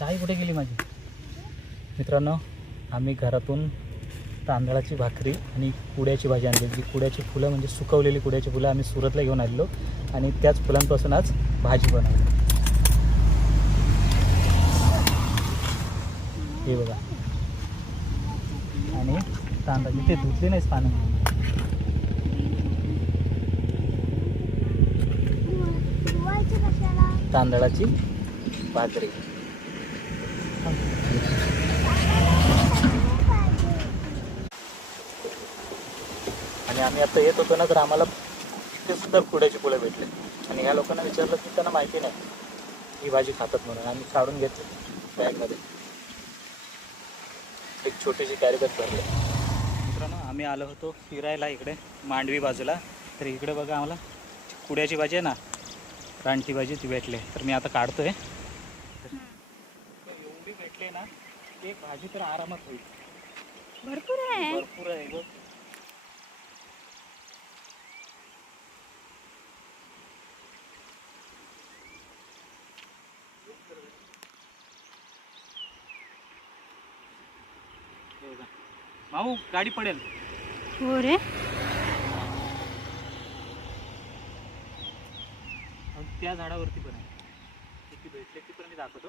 काय कुठे गेली माझी? मित्रांनो, आम्ही घरातून तांदळाची भाकरी आणि कुड्याची भाजी आणली. जी कुड्याची फुलं म्हणजे सुकवलेली कुड्याची फुलं आम्ही सुरतला घेऊन आलेलो आणि त्याच फुलांपासून आज भाजी बनवली. हे बघा. आणि तांदळाची ते धुतले नाहीच पानं. तांदळाची भाकरी. आणि आम्ही आता येत होतो ना, तर आम्हाला इथे सुद्धा कुड्याची फुलं भेटले. आणि ह्या लोकांना विचारलं की त्यांना माहिती नाही ही भाजी खातात म्हणून. आम्ही काढून घेतली बॅगमध्ये. एक छोटीशी कॅरीबॅग भरली. मित्रांनो, आम्ही आलो होतो फिरायला इकडे मांडवी बाजूला. तर इकडे बघा, आम्हाला कुड्याची भाजी आहे ना, रानटी भाजी, ती भेटले. तर मी आता काढतोय. एवढी भेटले ना, एक भाजी तर आरामात होईल. भरपूर आहे. भरपूर आहे ग. माऊ, गाडी पडेल. हो रे. त्या झाडावरती पण आहे. किती भेटले ती पण मी दाखवतो.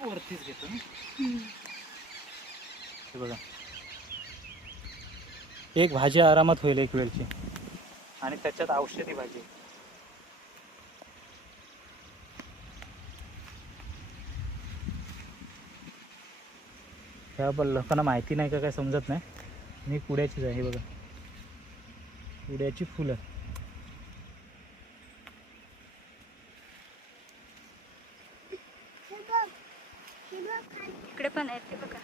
वरतीच घेतो मी. हे बघा, एक भाजी आरामात होईल एक वेळची. आणि त्याच्यात औषधी भाजी. ह्या लोकांना माहिती नाही का काय समजत नाही. मी कुड्याचीच आहे. हे बघा, कुड्याची फुलं. इकडे पण आहेत ते बघा.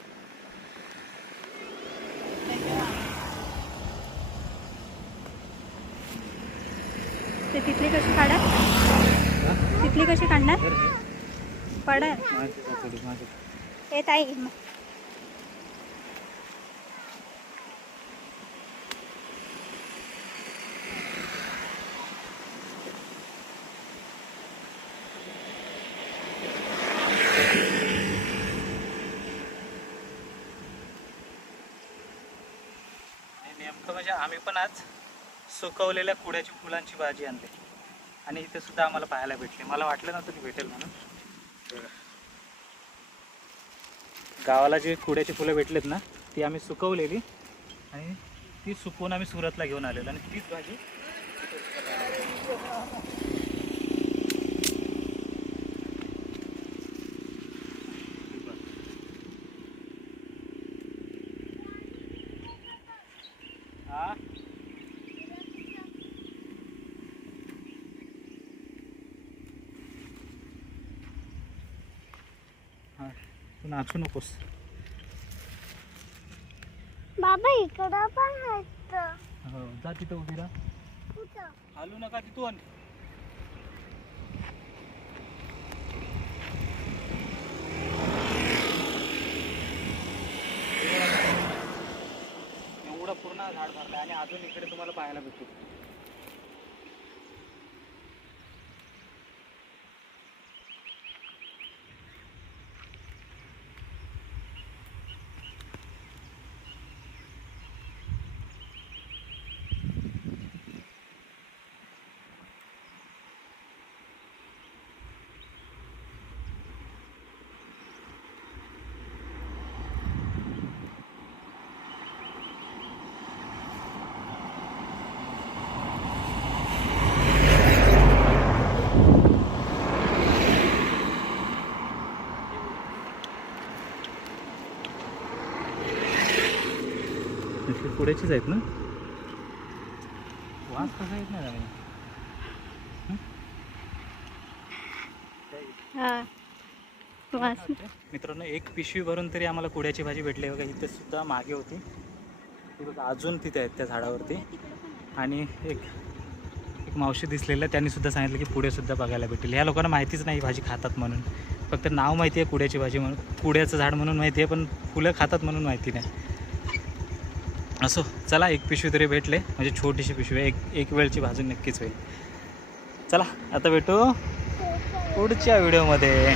ते तिथली कशी काढा? तिथली कशी काढणार? पडा येत आहे. नेमकं म्हणजे आम्ही पण आज सुकवलेल्या कुड्याची फुलांची भाजी आणली. आणि इथे सुद्धा आम्हाला पाहायला भेटली. मला वाटलं नव्हतं की भेटेल म्हणून. गावाला जी कुड्याची फुलं भेटलेत ना, ती आम्ही सुकवलेली आणि ती सुकवून आम्ही सुरतला घेऊन आलेलो. आणि तीच भाजी तू नाचू नकोस बाबा. इकडं पण आहेत. हो, जा तिथं उभी राहा. हालू नका तिथून. एवढं पूर्ण झाड भरलं आणि अजून इकडे तुम्हाला पाहायला भेटू. कुड्याचीच आहेत ना. वास कसा येत नाही. मित्रांनो, एक पिशवी भरून तरी आम्हाला कुड्याची भाजी भेटली. बघा, इथे सुद्धा मागे होती ती बघा, अजून तिथे आहेत त्या झाडावरती. आणि एक मावशी दिसलेल्या, त्यांनी सुद्धा सांगितलं की पुढे सुद्धा बघायला भेटेल. ह्या लोकांना माहितीच नाही भाजी खातात म्हणून. फक्त नाव माहिती आहे कुड्याची भाजी म्हणून, कुड्याचं झाड म्हणून माहिती आहे, पण फुलं खातात म्हणून माहिती नाही. असो, चला, एक पिशवी तरी भेटले. म्हणजे छोटीशी पिशवी, एक वेळची भाजी नक्कीच होईल. चला आता भेटू पुढच्या व्हिडिओमध्ये.